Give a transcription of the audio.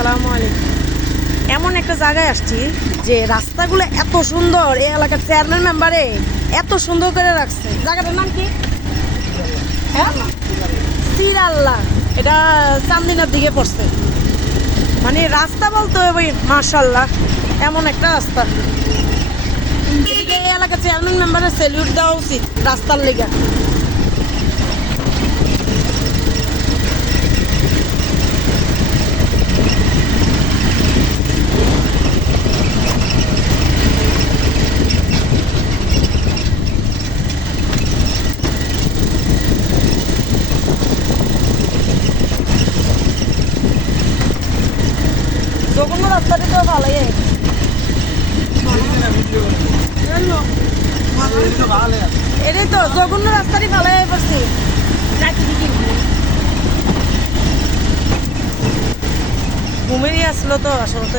আসসালামু আলাইকুম। এমন একটা জায়গায় আসছি যে রাস্তাগুলো এত সুন্দর, এই এলাকার চেয়ারম্যান মেম্বারে এত সুন্দর করে রাখছে। জায়গাটার নাম কি? হ্যাঁ, সিরাল্লা। এটা চান্দিনার দিকে পড়ছে। মানে রাস্তা বলতে ওই মাশাল্লাহ, এমন একটা রাস্তা। এদিকে এই এলাকার চেয়ারম্যান মেম্বারের স্যালিউট দেওয়া উচিত রাস্তার লেগে। জঘন্য রাস্তাটি তো ভালোই। এটাই তো জঘন্য রাস্তাটি ভালো হয়ে পড়ছি। ঘুমেরই আসলো তো আসলে তো